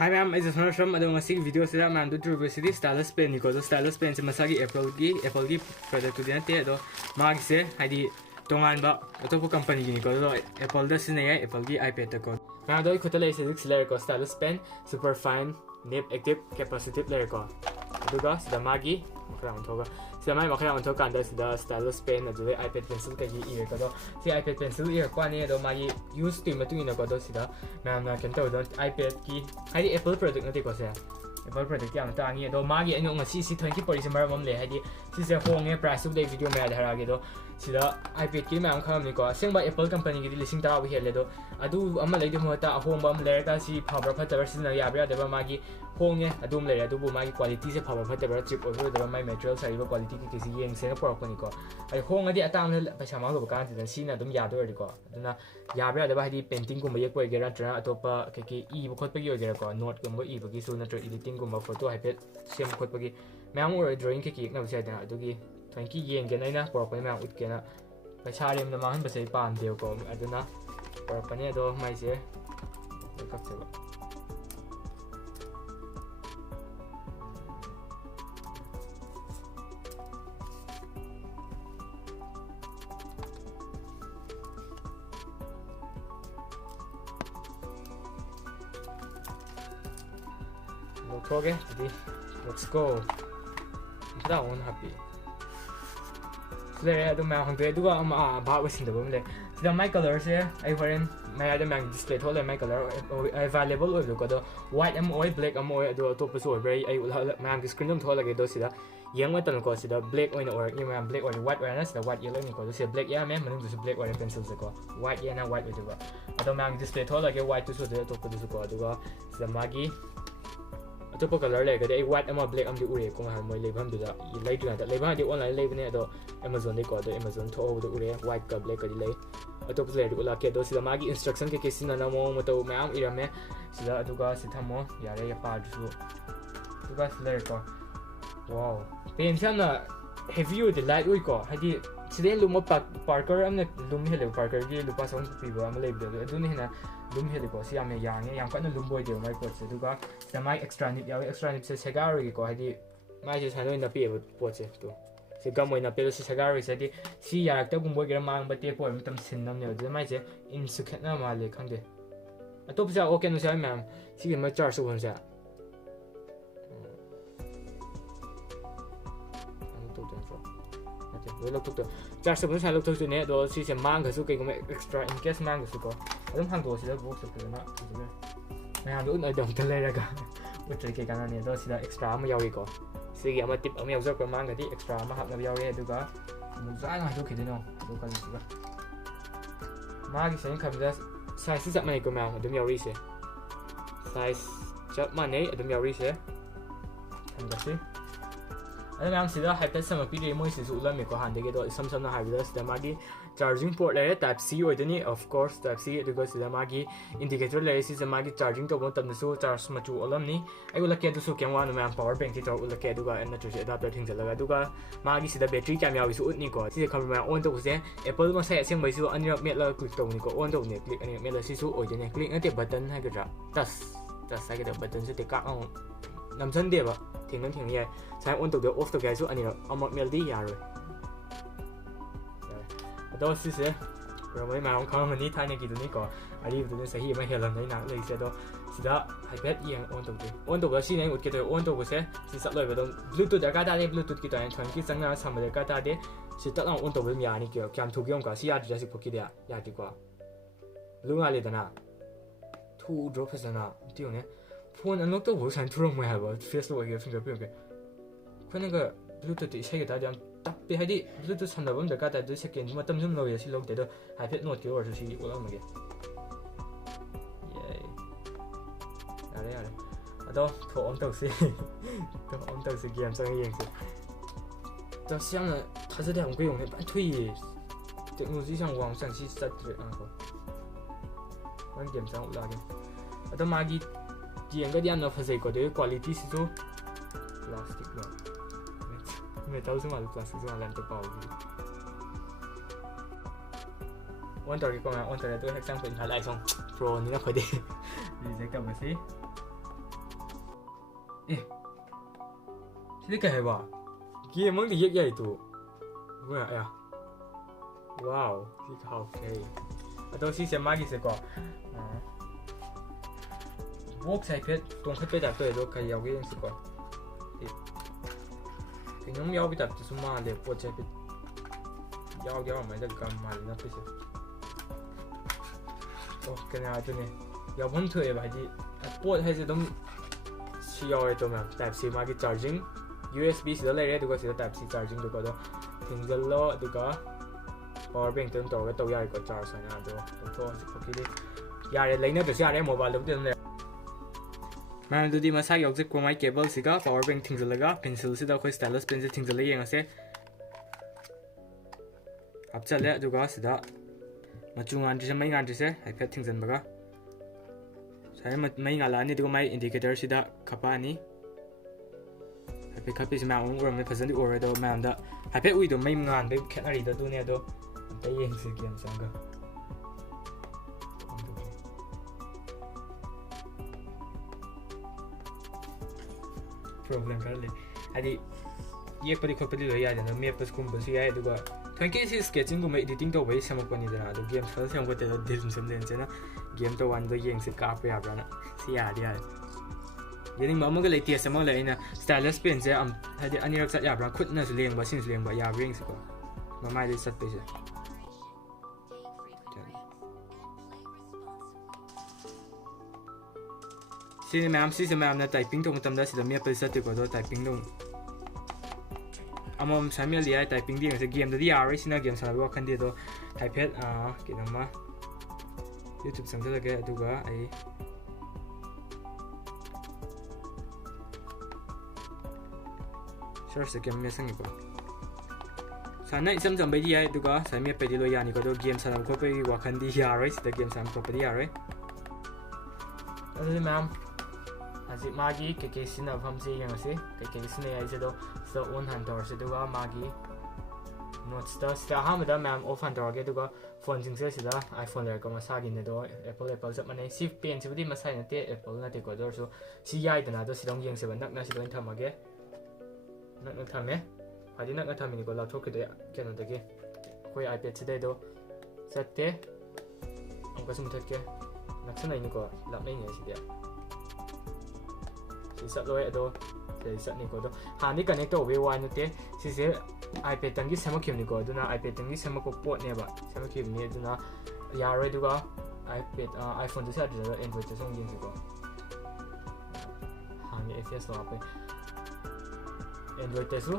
Hi ma'am, I just want to show you a video of ma'am to stylus pen. Because stylus pen is a Apple product to the other. Mark say, I did Tongan ba top company because Apple does in Apple iPad. Now, do you could lay 6 layer stylus pen, super fine, nip active, capacitive layer. Because the Maggie, so my on talk under the stylus pen and the iPad pencil can ear. The iPad pencil ear, one year, Maggie used to in the Godosida. Ma'am, I can tell the iPad key. I the Apple product, not because Apple product yang tangi do magi ano nga CC 20% maramom le hadi si se hong e price of the video me adhara ge do sida iPad ki ma ang kham ni ko sengba Apple company gi lising tara we hele do adu ama le de mo ta hong bam le ka si power fatter sin na ya bra de ba magi hong e adum le adu bu magi quality se power fatter chip o de ba mai material sai ba quality ki si yeng se por ko ni ko ai hong adi atam le pa sama lo ka ti si na dum ya do ri ko aduna ya bra de ba hadi painting ko me ye ko ge ra tra atopa ke ki e bu khot pa gi ge ra ko note ko mo e bu gi su na tra editing gumba photo iPad sem khot pagi mayam or drawing ke ki na sai dana adugi thanki yeng ge naina por pa mayam ut ke na paisa rem na man ba sai pan deu ko aduna por pa ne do mai se kap se ba okay, let's go. That one happy. Today I do my home to do about what's in the room. The my colors here, I wearing my other man display all my color available with the white MOI, black MOI, do a top of very I will have my screen them to like those young weapon of course the black or black or white awareness, the white yellow because say black yeah man to black or pencils ago. White yeah and white with the other man display all like a white to the top of the Maggie. Top color like a white and black the ure kung ha mo lebam duda lay tu na lebam di online lay ne do Amazon de ko do Amazon to over the ure white ka black ka di lay atop lay ula ke do sida magi instruction ke sina na mo mo to maam irame sida aduga sithamo yare ya pa du aduga lay ko wow pen samna heavy the light ui ko hadi sida lumo Parker amna lum hele Parker gi lupa song piba am lay do adu ni na lum hele ko si am yang yang kan lum boy de mai ko se duga the mai extra nip yaw extra nip se segari ko hadi mai je sanoi na pe po che to se gamoi na pe se segari se di si yarak ta gum boy ger mang ba te po tam sin nam ne de mai je in su khet na ma le khang de atop ja okay no sa ma'am si ma charge so sa với lục tục được, chắc sẽ vẫn sai lục tục từ nè, đó thì sẽ mang cái số cái extra in case mang cái số có, đúng hàng đồ sẽ là vô số cái nó, này hàng đồ ở đồng tiền lấy ra cả, với cái này đó sẽ là extra mà giàu đi có, sẽ cái mà tiếp ở mèo cái mang cái tí extra mà học là giàu đi được cả, một giải này tôi kể thế nào, tôi cần gì cả, mà cái sản phẩm ra size rất này của mèo, đúng giàu đi sẽ, size rất mà này, đúng giàu đi sẽ, thành cái gì? And I'm still have some of the most is Ulami Kohan, they get some hybrids, the Magi charging port layer, type C or the of course, type C because the Magi indicator layer is the Magi charging to one of the so charge Matu alumni. I will look at the so can one man power bank it or look at Duga and the adapter things like Duga. Magi see the battery camera is Utnico, see the camera on to say Apple must say same way so on your mailer click to Nico on the click and mailer sisu or the click at the button like a that's like the button to take out. Nam Sunday ba thing nan thing ye sai on to the off to guys so ani amot melody ya rồi đó xí xí rồi mới mà không mình đi thay này kỳ tụi ní có đi tụi nó sẽ hi mà hiểu lần đấy nào lấy xe đó xí đó iPad yên on to cái xí này một cái on to cái xe xí sắp lại vào đó Bluetooth đã cả đây Bluetooth cái này thằng kia sang nào sang mà cả đây xí tất on to với nhà này kiểu cam thu cái ông cả xí à chỉ là cái đấy ya đi qua luôn à lấy đó na thu drop hết na tiêu này phone unlock 또 뭐 산투로 뭐 해봐 페이스북에 fingerprint 그러니까 블루투스 세개 다 그냥 딱비 하디 블루투스 산다 보면 내가 다들 새끼 뭐 땀 좀 넣어야 실력 되도 아이패드 노트 겨워 주시 올라오는 게 예. 알아 아도 더 엄청 세 게임 상의 연습 또 시험은 다들 안 고용해 빨리推 technology 上网上去 start 啊玩 game 上올라가게 아도 마기 Giang cái nó phải có cái quality sử dụng plastic đó, metal sử dụng plastic sử dụng làm từ bao gì,วันต่อกี่กล่องวันต่อตัวให้สร้างเป็นถ่ายไลน์ช่อง pro นี่นะพอดีดีใจกับมันสิ Sini kayak apa? Game emang dia ya itu. Wah ya. Wow, sih kau okay. Atau sih sama lagi sih kok. Box iPad, tuang iPad tak tu itu kayak yang sih kok. Kayaknya yang kita tu semua ada box iPad. Yang mana dah gambar ni apa sih? Oh, kena tu ni. Yang pun tu ya, jadi box hay sedang siapa itu mah? Type C magi charging. USB sida lay re duga sida type C charging duga do thingzal lo duga power bank tum tor ga taw yai ko charge na do to phokili yare leina to yare mobile do dem le man do di masa yok je chromai cable siga power bank thingzal ga pencil sida khoi stylus pen je thingzal le yeng ase apchale duga sida machungan ji mai ngan ji se iPad thingzan baga sai mai ngala ni duga mai indicator sida khapa ni iPad is mount or me present or do mount da iPad we do may ngan be canary da do ne do ta yeng se game sanga problem kar le adi ye pari khopadi lo ya da me pas kum ba si ya do ga 20 sketching gum editing to bai sama ko ni da do game fal sam ko te do dim sam den na game to one do yeng se ka pe ya bra na si ya dia Jadi mama kalau tiada sama lah ini stylus pen saya ada ani rak ya berang kut na suliang basin suliang ba ya ring siko mama ada sat pesa sini mam na typing tu mutam dah sudah mia pesa tu kalau typing tu amam sambil lihat typing dia macam game tadi ya sini game sana gua kan dia tu iPad kita mah YouTube sambil lagi tu gua Search game में संग को साना इसम जम बेदी है दुगा सामी पेदी लो यानी को दो गेम साना को पे वाखन दी या राइट द गेम साम को पेदी या राइट अरे मैम आज मागी के सिना हम से यंग से के सिना या से दो सो ऑन हैंड और से दुगा मागी नोट्स द हम द मैम ऑफ हैंड और के दुगा फोन सिंग से सिदा आईफोन ले को मसागी ने दो एप्पल सब मने सिर्फ पेन से बदी मसाई ने ते एप्पल ना ते को दो सो सी याई दना दो सिदों यंग से बनक ना सिदों थमगे nak thame hadi nak thame ni ko la thok de keno de ge koi iPad se de do satte ang ka sum thak ke nak sanai ni ko lap nei ne si de si sat loi do se sat ni ko do ha ni connect to we wa ni te si se iPad tang gi sama kim ni ko do na iPad tang gi sama ko port ne ba sama kim ni do na ya re do ga iPad iPhone de sa de Android de song yin si ko ha ni FS lo ape Android tesu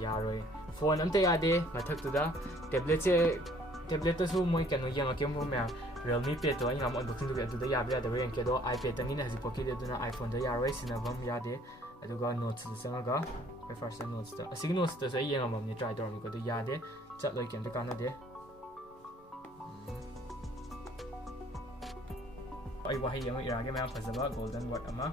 yaroi phone amte yade mathak tu da tablet tesu moi kanu yang akem mo me Realme Pay to ingam unboxing tu da yabe da ren ke do iPad tani na haji pocket de na iPhone da yaroi sinabam yade aduga notes sanga ga first notes da asig notes da sai yang amam ni try dor mi ko do yade chat loi kem da kana de ai wahi yang irage me fazaba golden word ama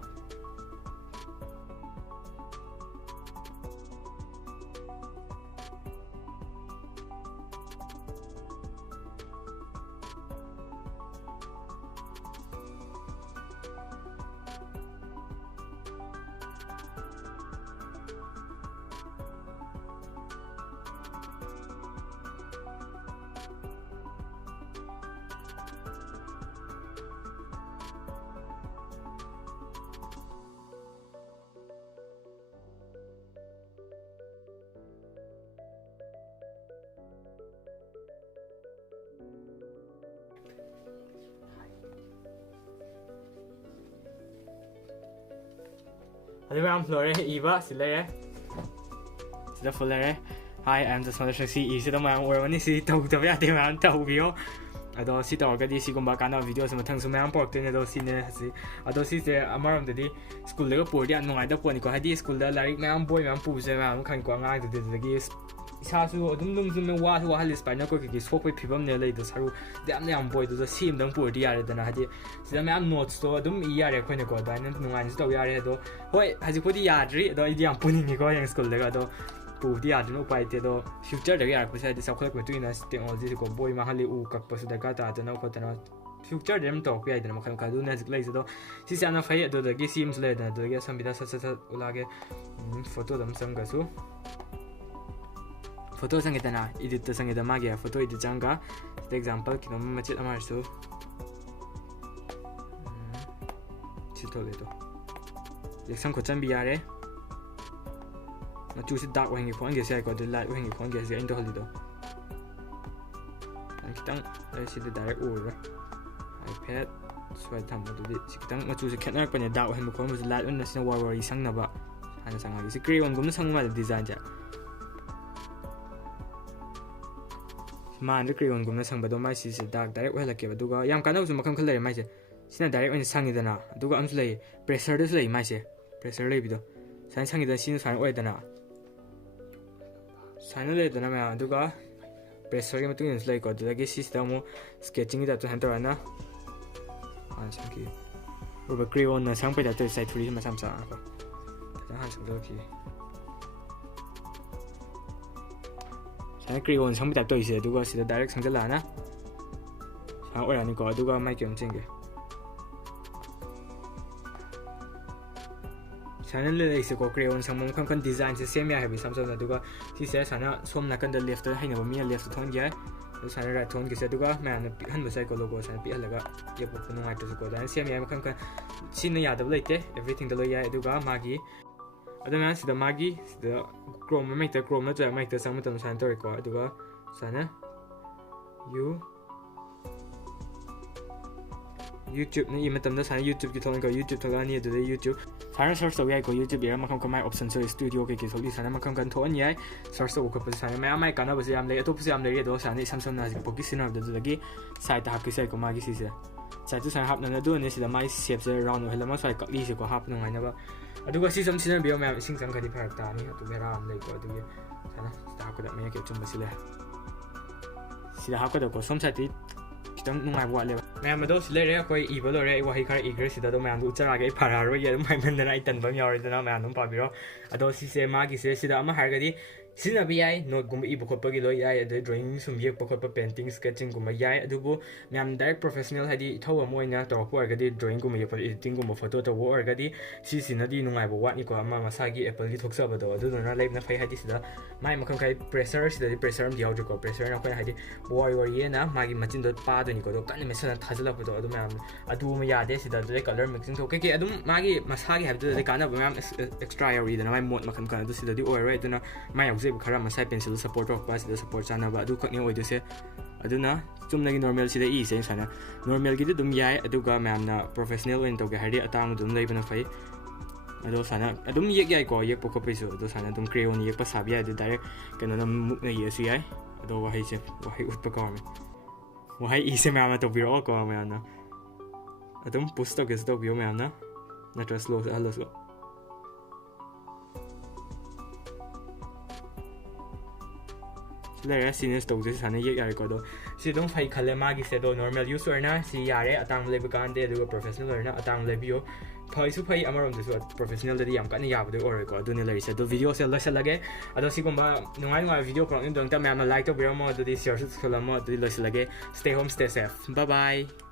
Hello, I'm Flore, Eva, Silere. Sila Flore. Hi, I'm just wanna see sila mga orang ni si tahu tahu ya dia orang tahu video. Ado si tahu kadi si kumba kana video sama tang semua yang pork tu ni ado si ni si. Ado si se amaram tadi school lega por dia nungai dah por ni ko hadi school dah lari memang boy memang pu se memang kan ko ngai tu lagi isa su dum me wa su halis pa na ko ki sok pe phibam ne lai do saru dia ne am boy do sim dang por dia re dana hadi sila memang notes to dum iya re ko ne ko da ne nungai si tahu ya re do hoi haji ko di ya ri do idi am puni ni ko yang school lega do pu dia no pai te do future de ya ko sa de sa ko ko tu ina technology ko boy ma hali u kak pa su da ka ta na ko ta na future dem talk pi idana makhan ka du na zik lai zo si sana fai ado da gi sims le da da gi sambida sa sa ulage photo dam sang ga su photo sang idana edit sang ida ma gi photo edit janga example ki nom machit amar su to le to yek sang ko chan bi yare ma chu si dark wing ko nge sai ko de light wing ko nge sai into holi do an kitang ai si de direct over iPad swai tham do di si kitang ma chu si khatnak pa ne dark wing ko mo light on na sin war sang na ba ana sang gi si crayon gum na sang ma design ja man de crayon gum na sang ba do mai si dark direct wala ke ba du ga yam kana su makam khal le mai se sina direct on sangidana aduga amsu lei pressure de lei mai se pressure lei bido san sangida sin san oidana san le dana ma aduga pressure ge matung lei ko dagi system sketching da to handle na an sanki over crayon na sang pe da to sai thuri ma sam sa ko ta han sang do ki san crayon sang pe da to ise aduga sida direct sang jala na sang oira ni ko aduga mai kyom chenge sana le ise ko crayon sang mong kan design se sem ya hebi samsung na duga si se sana som na kan da left ha na mi left thon ya sana right thon ki se duga man han ba sai ko logo sana pi halaga ye po no ngai to ko dan sem ya kan kan sin ya da late everything da lo ya duga magi adana si da magi si da chrome mai ta chrome na ja mai ta sang mutam sana to ko duga sana YouTube ni imatam da sana YouTube ki thon ko YouTube thola ni da YouTube sana search to ko YouTube ya makam ko mai option so studio ke tholi sana makam kan thon yai search to ko pa sana mai kana ba jam le to jam le do sana Samsung na ko ki sinar da gi site ha ki sai ko ma gi si se site sana hap na do ni si da mai shape se round hela ma sai ka li si ko hap no ngai na ba aduga si sam sinar bio mai sing sang ka di pharak ta ni to bera am le ko adu sana ta ko da mai ke chum ba si le si da ha ko da ko som site kitang nungai wa le ma'am अदो सिले रे कोई इबो रे वही खर इग्र सिदा दो मैम उचरा गे फारा रो ये माइ मन दना इतन बम यार दना मैम नुम पाबिरो अदो सिसे मा की से सिदा अमा हारगदी सिना बि याय नोट गुम इबो खोप गी लो याय अदो ड्राइंग सुम ये पखोप पेंटिंग स्केचिंग गुम याय अदुबो मैम डायरेक्ट प्रोफेशनल हादि थौ मोइना तो को अर्गदी ड्राइंग गुम ये एडिटिंग गुम फोटो तो वो अर्गदी सिना दी नुंगाइ बो वाटनी को अमा मसा गी एप्पल गी थोक्सा बदो अदु ना लाइफ ना फै हादि सिदा माइ मखम खाइ प्रेशर सिदा दी प्रेशर म दियाउ को प्रेशर ना कोइ हादि war ये ना मागी मचिन दो पा दो नि को दो कन मेसन थाजला बदो अदु मैम अदु म यादे सिदा दे कलर मिक्सिंग तो के अदुम मागी मसागी हाबदो दे काना मैम एक्स्ट्रा यारी दना माइ मोड मखम काना दो सिदा दी ओइ राइट दना माइ याउजे खरा मसाइ पेंसिल सपोर्ट ऑफ पास सिदा सपोर्ट चाना बा अदु खकने ओइ दसे अदुना चुमनगी नॉर्मल सिदा ई से साना नॉर्मल गी दुम याय अदुगा मैम ना प्रोफेशनल ओइन तो गे हादि अतांग दुम लेबना फै अदो साना अदुम येक याय को येक पको पैसो अदो साना दुम क्रेयोन येक पा साब याय दु डायरेक्ट केनो ना मुक ना येसु याय अदो वहाई से वहाई उत पका में वहाई ई से मैम तो बिरो को मैम ना अदुम पुश तो गेस तो बियो मैम ना नट्रा स्लो हलो स्लो ले सीनेस तो जैसे साने ये यार को दो सी दों फाइ खले मागी से दो नॉर्मल यूजर ना सी यारे अतांग लेब कांदे दुगो प्रोफेशनल ना अतांग लेबियो फाइसु फाइ अमरोम दसु प्रोफेशनल ददी याम काने याबदे ओरे को दुने लेरिसे दो वीडियो से लसलगे अदो सिगुम्बा नुंगाइ नुंगाइ वीडियो को दंग ता मैम लाइक तो बिरमो ददी शेयर सु खलमो ददी लसलगे stay home stay safe bye bye